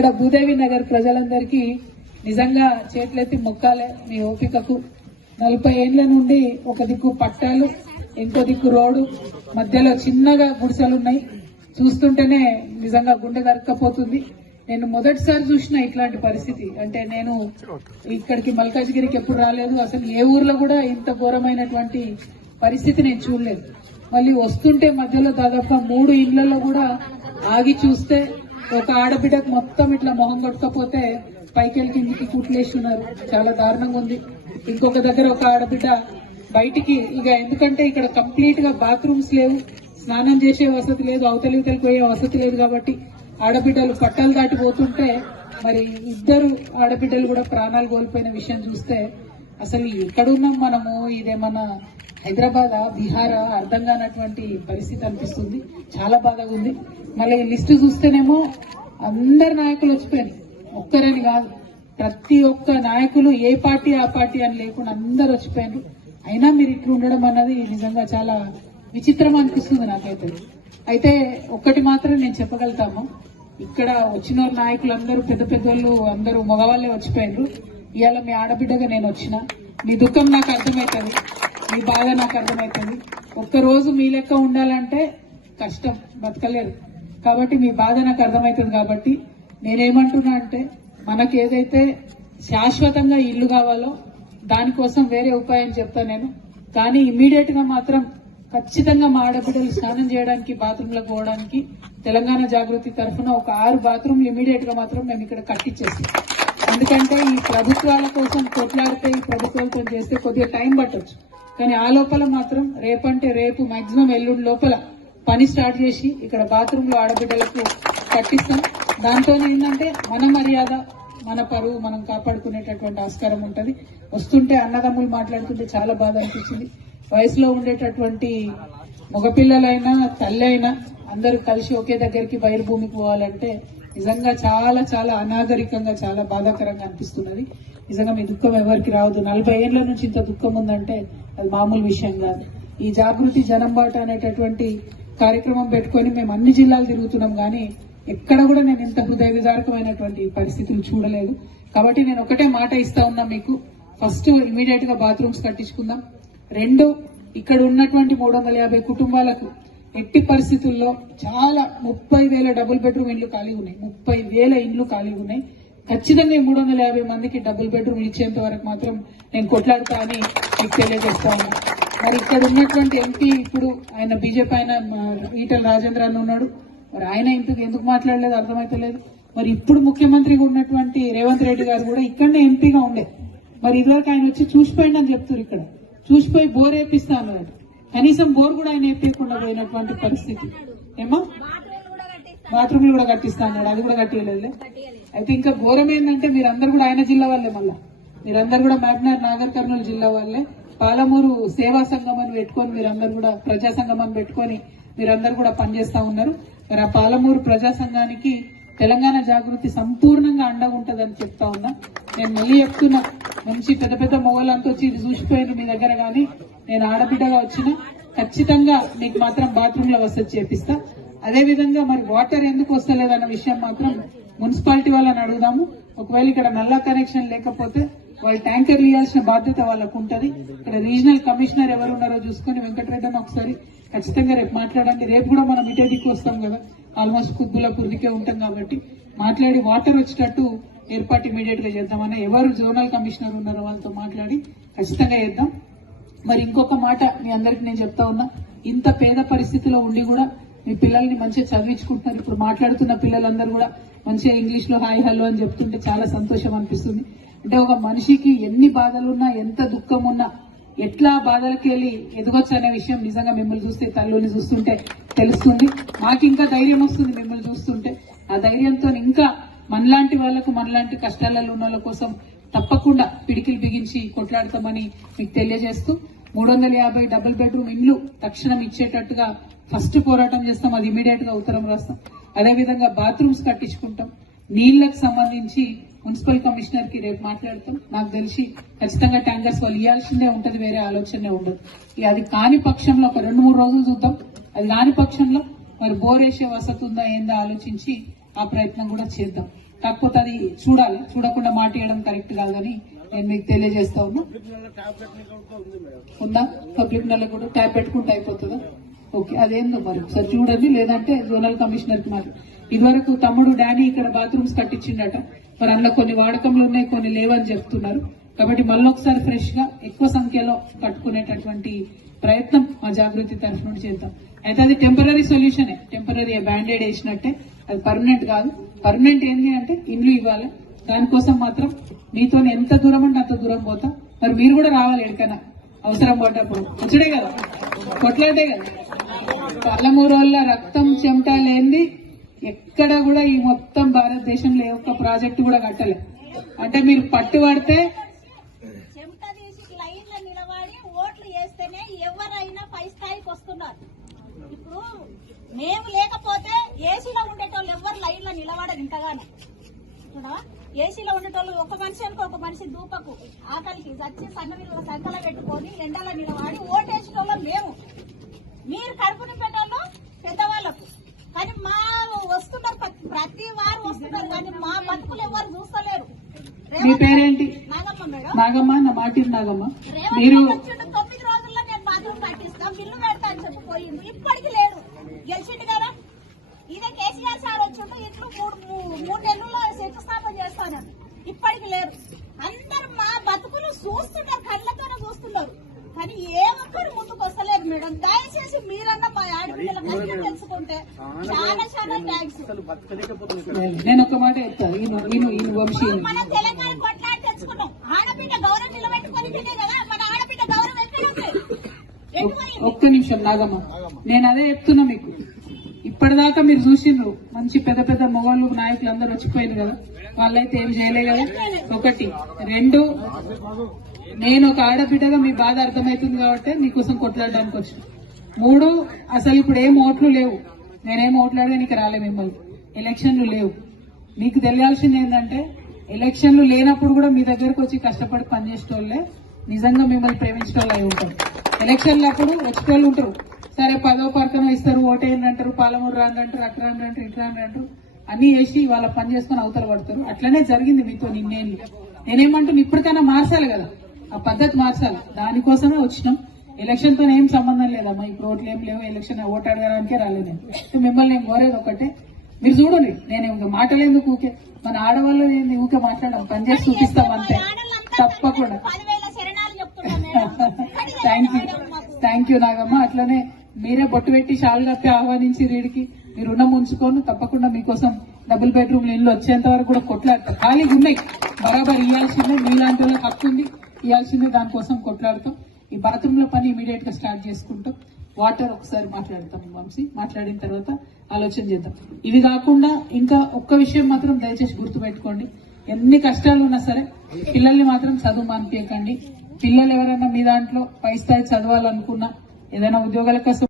ఇక్కడ భూదేవి నగర్ ప్రజలందరికీ నిజంగా చేతులెత్తి మొక్కాలే మీ ఓపికకు. 40 ఏళ్ల నుండి ఒక దిక్కు పట్టాలు, ఇంకో దిక్కు రోడ్డు, మధ్యలో చిన్నగా గుడిసెలున్నాయి. చూస్తుంటేనే నిజంగా గుండె దరక్కపోతుంది. నేను మొదటిసారి చూసిన ఇట్లాంటి పరిస్థితి. అంటే నేను ఇక్కడికి మల్కాజ్గిరికి ఎప్పుడు రాలేదు, అసలు ఏ ఊర్లో కూడా ఇంత ఘోరమైనటువంటి పరిస్థితి నేను చూడలేదు. మళ్ళీ వస్తుంటే మధ్యలో దాదాపు 3 ఇళ్లలో కూడా ఆగి చూస్తే ఒక ఆడబిడ్డకు మొత్తం ఇట్లా మొహం కొట్టకపోతే పైకెళ్ళి కిందికి కుట్లేసి ఉన్నారు. చాలా దారుణంగా ఉంది. ఇంకొక దగ్గర ఒక ఆడబిడ్డ బయటికి ఎందుకంటే ఇక్కడ కంప్లీట్ గా బాత్రూమ్స్ లేవు, స్నానం చేసే వసతి లేదు, అవతలికి పోయే వసతి లేదు. కాబట్టి ఆడబిడ్డలు పట్టాలు దాటిపోతుంటే మరి 2 ఆడబిడ్డలు కూడా ప్రాణాలు కోల్పోయిన విషయం చూస్తే అసలు ఎక్కడున్నాం మనము, ఇదేమన్నా హైదరాబాద్ బీహారా అర్థం కానటువంటి పరిస్థితి అనిపిస్తుంది. చాలా బాధగా ఉంది. మళ్ళీ లిస్టు చూస్తేనేమో అందరు నాయకులు వచ్చిపోయారు, ఒక్కరని కాదు, ప్రతి ఒక్క నాయకులు ఏ పార్టీ ఆ పార్టీ అని లేకుండా అందరు వచ్చిపోయారు. అయినా మీరు ఇట్లా ఉండడం అన్నది నిజంగా చాలా విచిత్రం అనిపిస్తుంది నాకైతే. అయితే ఒక్కటి మాత్రం నేను చెప్పగలుగుతాము, ఇక్కడ వచ్చిన నాయకులందరూ పెద్ద పెద్దోళ్ళు అందరూ మగవాళ్లే వచ్చిపోయారు. ఇవాళ మీ ఆడబిడ్డగా నేను వచ్చిన, మీ దుఃఖం నాకు అర్థమవుతుంది, మీ బాధ నాకు అర్థమవుతుంది. ఒక్కరోజు మీ లెక్క ఉండాలంటే కష్టం, బతకలేరు. కాబట్టి మీ బాధ నాకు అర్థమవుతుంది. కాబట్టి నేనేమంటున్నా అంటే మనకు ఏదైతే శాశ్వతంగా ఇల్లు కావాలో దానికోసం వేరే ఉపాయం చెప్తా నేను. కానీ ఇమ్మీడియట్ గా మాత్రం ఖచ్చితంగా మా ఆడబిడ్డలు స్నానం చేయడానికి, బాత్రూంలకు పోవడానికి తెలంగాణ జాగృతి తరఫున ఒక 6 బాత్రూంలు ఇమ్మీడియట్ గా మాత్రం మేము ఇక్కడ కట్టించేస్తాం. ఎందుకంటే ఈ ప్రభుత్వాల కోసం కొట్లాడితే, ఈ ప్రభుత్వాలతో చేస్తే కొద్దిగా టైం పట్టొచ్చు. కానీ ఆ లోపల మాత్రం రేపంటే రేపు, మాక్సిమం ఎల్లుండి లోపల పని స్టార్ట్ చేసి ఇక్కడ బాత్రూంలో ఆడబిడ్డలకు కట్టిస్తాం. దాంతో ఏంటంటే మన మర్యాద, మన పరువు మనం కాపాడుకునేటటువంటి ఆస్కారం ఉంటది. వస్తుంటే అన్నదమ్ములు మాట్లాడుతుంటే చాలా బాధ అనిపించింది. వయసులో ఉండేటటువంటి మగపిల్లలైనా తల్లి అయినా అందరూ కలిసి ఒకే దగ్గరికి బయలుభూమికి పోవాలంటే నిజంగా చాలా చాలా అనాగరికంగా, చాలా బాధాకరంగా అనిపిస్తున్నది. నిజంగా మీ దుఃఖం ఎవరికి రావద్దు. 40 ఏళ్ల నుంచి ఇంత దుఃఖం ఉందంటే అది మామూలు విషయం కాదు. ఈ జాగృతి జనంబాట అనేటటువంటి కార్యక్రమం పెట్టుకొని మేము అన్ని జిల్లాలు తిరుగుతున్నాం, కానీ ఎక్కడ కూడా నేను ఇంత హృదయ విదారకమైనటువంటి పరిస్థితులు చూడలేదు. కాబట్టి నేను ఒకటే మాట ఇస్తా ఉన్నా మీకు, ఫస్ట్ ఇమీడియట్ గా బాత్రూమ్స్ కట్టించుకుందాం. 2, ఇక్కడ ఉన్నటువంటి 350 కుటుంబాలకు ఎట్టి పరిస్థితుల్లో చాలా 30,000 డబుల్ బెడ్రూమ్ ఇండ్లు ఖాళీ ఉన్నాయి, 30,000 ఇండ్లు ఖాళీ ఉన్నాయి. ఖచ్చితంగా 350 మందికి డబుల్ బెడ్రూమ్ ఇచ్చేంత వరకు మాత్రం నేను కొట్లాడుతా అని మీకు తెలియజేస్తా ఉన్నా. మరి ఇక్కడ ఉన్నటువంటి ఎంపీ, ఇప్పుడు ఆయన బీజేపీ ఆయన ఈటెల రాజేంద్ర అని ఉన్నాడు, మరి ఆయన ఎందుకు మాట్లాడలేదు అర్థమైతలేదు. మరి ఇప్పుడు ముఖ్యమంత్రిగా ఉన్నటువంటి రేవంత్ రెడ్డి గారు కూడా ఇక్కడనే ఎంపీగా ఉండే, మరి ఇదివరకు ఆయన వచ్చి చూసిపోయింది అని చెప్తారు. ఇక్కడ చూసిపోయి బోర్ వేపిస్తా అన్నాడు, కనీసం బోర్ కూడా ఆయన వేపించకుండా పోయినటువంటి పరిస్థితి. ఏమో బాత్రూమ్లు కూడా కట్టిస్తా అన్నాడు, అది కూడా కట్టియలేదు. అయితే ఇంకా ఘోరం ఏంటంటే మీరందరూ కూడా ఆయన జిల్లా వాళ్ళే, మళ్ళా మీరందరూ కూడా మహబూబ్నగర్, నాగర్ కర్నూలు జిల్లా వాళ్ళే. పాలమూరు సేవా సంఘం అని పెట్టుకొని మీరందరూ కూడా, ప్రజా సంఘం అని పెట్టుకొని మీరందరూ కూడా పనిచేస్తా ఉన్నారు. మరి ఆ పాలమూరు ప్రజా సంఘానికి తెలంగాణ జాగృతి సంపూర్ణంగా అండగా ఉంటదని చెప్తా ఉన్నా. నేను మళ్ళీ చెప్తున్నా, మంచి పెద్ద పెద్ద మొగలంతా వచ్చి ఇది చూసిపోయారు మీ దగ్గర, కానీ నేను ఆడబిడ్డగా వచ్చిన ఖచ్చితంగా మీకు మాత్రం బాత్రూంలో వసతి చేపిస్తా. అదే విధంగా మరి వాటర్ ఎందుకు వస్తలేదన్న విషయం మాత్రం మున్సిపాలిటీ వాళ్ళని అడుగుదాము. ఒకవేళ ఇక్కడ నల్లా కనెక్షన్ లేకపోతే వాళ్ళు ట్యాంకర్లు ఇవ్వాల్సిన బాధ్యత వాళ్ళకు ఉంటది. ఇక్కడ రీజనల్ కమిషనర్ ఎవరు ఉన్నారో చూసుకుని వెంకటరెడ్డి ఒకసారి ఖచ్చితంగా రేపు మాట్లాడండి. రేపు కూడా మనం ఇటే దిక్కు వస్తాం కదా, ఆల్మోస్ట్ కుబ్బులపూర్దికే ఉంటాం కాబట్టి మాట్లాడి వాటర్ వచ్చేటట్టు ఏర్పాటు ఇమీడియట్ గా చేద్దామని ఎవరు జోనల్ కమిషనర్ ఉన్నారో వాళ్ళతో మాట్లాడి ఖచ్చితంగా చేద్దాం. మరి ఇంకొక మాట మీ అందరికి నేను చెప్తా ఉన్నా, ఇంత పేద పరిస్థితిలో ఉండి కూడా మీ పిల్లల్ని మంచిగా చదివించుకుంటున్నారు. ఇప్పుడు మాట్లాడుతున్న పిల్లలందరూ కూడా మంచిగా ఇంగ్లీష్ లో హాయ్ హలో అని చెప్తుంటే చాలా సంతోషం అనిపిస్తుంది. అంటే ఒక మనిషికి ఎన్ని బాధలున్నా, ఎంత దుఃఖం ఉన్నా, ఎట్లా బాధలకి వెళ్ళి ఎదగొచ్చు అనే విషయం నిజంగా మిమ్మల్ని చూస్తే, తల్లుని చూస్తుంటే తెలుస్తుంది. మాకు ఇంకా ధైర్యం వస్తుంది మిమ్మల్ని చూస్తుంటే. ఆ ధైర్యంతో ఇంకా మనలాంటి వాళ్లకు, మనలాంటి కష్టాలలో ఉన్న వాళ్ళ కోసం తప్పకుండా పిడికిలు బిగించి కొట్లాడతామని మీకు తెలియజేస్తూ, 350 డబుల్ బెడ్రూమ్ ఇండ్లు తక్షణం ఇచ్చేటట్టుగా ఫస్ట్ పోరాటం చేస్తాం. అది ఇమీడియట్ గా ఉత్తరం రాస్తాం. అదేవిధంగా బాత్రూమ్స్ కట్టించుకుంటాం. నీళ్లకు సంబంధించి మున్సిపల్ కమిషనర్ కి రేపు మాట్లాడతాం. నాకు తెలిసి ఖచ్చితంగా ట్యాంకర్స్ వాళ్ళు ఇవ్వాల్సిందే ఉంటది, వేరే ఆలోచనే ఉండదు. అది కాని పక్షంలో ఒక 2-3 రోజులు చూద్దాం. అది కాని పక్షంలో మరి బోర్ వేసే వసతి ఉందా ఏందా ఆలోచించి ఆ ప్రయత్నం కూడా చేద్దాం. కాకపోతే అది చూడాలి, చూడకుండా మాట ఇవ్వడం కరెక్ట్ కాదని నేను మీకు తెలియజేస్తా ఉన్నా. ఉందా పబ్లిక్ నెల కూడా ట్యాబ్ పెట్టుకుంటే అయిపోతుందా? ఓకే, అదేందో మరి ఒకసారి చూడండి, లేదంటే జోనల్ కమిషనర్ కి మరి ఇదివరకు తమ్ముడు డానీ ఇక్కడ బాత్రూమ్స్ కట్టించిండట, మరి అందులో కొన్ని వాడకంలో ఉన్నాయి, కొన్ని లేవని చెప్తున్నారు. కాబట్టి మళ్ళొకసారి ఫ్రెష్ గా ఎక్కువ సంఖ్యలో కట్టుకునేటటువంటి ప్రయత్నం మా జాగృతి తరఫు నుండి చేద్దాం. అయితే అది టెంపరీ సొల్యూషనే, టెంపరీ బ్యాండేడ్ వేసినట్టే, అది పర్మనెంట్ కాదు. పర్మనెంట్ ఏంటి అంటే ఇండ్లు ఇవ్వాలి. దానికోసం మాత్రం మీతో ఎంత దూరం అంటే అంత దూరం పోతా. మరి మీరు కూడా రావాలి ఎక్కడికైనా అవసరం పడ్డప్పుడు, వచ్చుడే కదా, కొట్లాడే కదా. పాలమూరు వల్ల రక్తం చెమట లేనిది ఎక్కడ కూడా ఈ మొత్తం భారతదేశంలో ఏ ఒక్క ప్రాజెక్టు కూడా కట్టలే. అంటే మీరు పట్టుబడితే చెమట తీసి లైన్లో నిలబడి ఓట్లు వేస్తేనే ఎవరైనా పై స్థాయికి వస్తున్నారు. ఇప్పుడు మేము లేకపోతే ఏసీలో ఉండేటోళ్ళు ఎవరు లైన్లో నిలబడరు. ఇంతగానే ఏసీలో ఉండేటోళ్ళు ఒక మనిషి అనుకో, ఒక మనిషి దూపకు ఆకలికి చచ్చి సన్నవిల్ల సంకల పెట్టుకొని ఎండలో నిలబడి ఓటేసేటోళ్ళం మేము. మీరు కడుపుని పెట్టోళ్ళు పెద్దవాళ్లకు, కానీ మా వస్తున్నారు, ప్రతి వారు వస్తున్నారు, కానీ మా బతుకులు ఎవరు చూస్తలేరు. మీ పేరేంటి? నాగమ్మ మేడం. నాగమ్మ, నా మాట నాగమ్మ. మీరు 9 రోజుల్లో నేను బాత్రూమ్ కట్టిస్తాం, బిల్లు పెడతా అని చెప్పిపోయింది. ఇప్పటికి లేడు, గెలిచిండు కదా. ఇదే కేసీఆర్ సార్ వచ్చిండు, ఇట్లు 3 నెలల్లో శంకుస్థాపన చేస్తాను. ఇప్పటికి లేరు. అందరు మా బతుకులు చూస్తున్నారు, కళ్ళతోనే చూస్తున్నారు, కానీ ఏ ఒక్కరు ముందుకు వస్తలేదు మేడం. దయచేసి మీరన్నా మా ఆడపిల్లల కష్టం తెలుసుకుంటే చాలా చాలా థ్యాంక్స్. నేను ఒక మాట చెప్తాను, వంశీ మనం తెలంగాణ కొట్లాడి తెచ్చుకున్నాం. ఆడపిల్ల గౌరవం నిలబెట్టుకొని తినే కదా, మన ఆడపిల్ల గౌరవం ఎక్కడ ఉంది? ఒక్క నిమిషం నాగమ్మ, నేను అదే చెప్తున్నా మీకు. ఇప్పటిదాకా మీరు చూసిండ్రు మంచి పెద్ద పెద్ద మొగోళ్ళు నాయకులు అందరూ వచ్చిపోయింది కదా, వాళ్ళైతే ఏం చేయలే కదా. ఒకటి. రెండు, నేను ఒక ఆడబిడ్డగా మీ బాధ అర్థమవుతుంది కాబట్టి మీకోసం కొట్లాడడానికి వచ్చి. 3, అసలు ఇప్పుడు ఏం ఓట్లు లేవు, నేనేం ఓట్లాడడానికి రాలే మిమ్మల్ని. ఎలక్షన్లు లేవు. మీకు తెలియాల్సింది ఏంటంటే ఎలక్షన్లు లేనప్పుడు కూడా మీ దగ్గరకు వచ్చి కష్టపడి పనిచేసేటోళ్లే నిజంగా మిమ్మల్ని ప్రేమించేటోళ్ళు అయి ఉంటారు. ఎలక్షన్లు అప్పుడు వచ్చేటోళ్ళు ఉంటారు, సరే 10వ పరకం ఇస్తారు, ఓటేయండి అంటారు, పాలమూరు రాండి అంటారు, అట్లా రాండి అంటారు, ఇట్లా రాండి అంటారు, అన్ని వేసి వాళ్ళ పని చేసుకుని అవతల పడతారు. అట్లనే జరిగింది మీతో నిన్నేళ్ళు. నేనేమంటున్నా, ఇప్పటికైనా మార్చాలి కదా, ఆ పద్ధతి మార్చాలి. దానికోసమే వచ్చినాం. ఎలక్షన్ తో ఏం సంబంధం లేదమ్మా. ఇప్పుడు ఓట్లు ఏం లేవు, ఎలక్షన్ ఓటు అడగడానికే రాలేదు నేను. మిమ్మల్ని నేను కోరేది ఒకటే, మీరు చూడండి, నేను మాటలేందుకు ఊకే మన ఆడవాళ్ళు ఊకే మాట్లాడడం, పనిచేసి చూపిస్తాం అంతే, తప్పకుండా. Thank you Nagamma. అట్లనే మీరే బొట్టు పెట్టి షాల్ కప్పి ఆహ్వానించి రీడికి మీరు రుణం ఉంచుకొని తప్పకుండా మీకోసం డబుల్ బెడ్రూమ్ ఇల్లు వచ్చేంత వరకు కూడా కొట్లాడతాం. ఖాళీగా ఉన్నాయి, బరాబర్ ఇవ్వాల్సిందే, మీలాంటి వాళ్ళకి హక్కు ఉంది, ఇవ్వాల్సిందే, దానికోసం కొట్లాడతాం. ఈ బాత్రూమ్ లో పని ఇమీడియట్ గా స్టార్ట్ చేసుకుంటాం. వాటర్ ఒకసారి మాట్లాడతాం వంశీ, మాట్లాడిన తర్వాత ఆలోచన చేద్దాం. ఇవి కాకుండా ఇంకా ఒక్క విషయం మాత్రం దయచేసి గుర్తుపెట్టుకోండి, ఎన్ని కష్టాలు ఉన్నా సరే పిల్లల్ని మాత్రం చదువు మానిపించకండి. పిల్లలు ఎవరైనా మీ దాంట్లో పై స్థాయి చదవాలనుకున్నా, ఏదైనా ఉద్యోగాల కోసం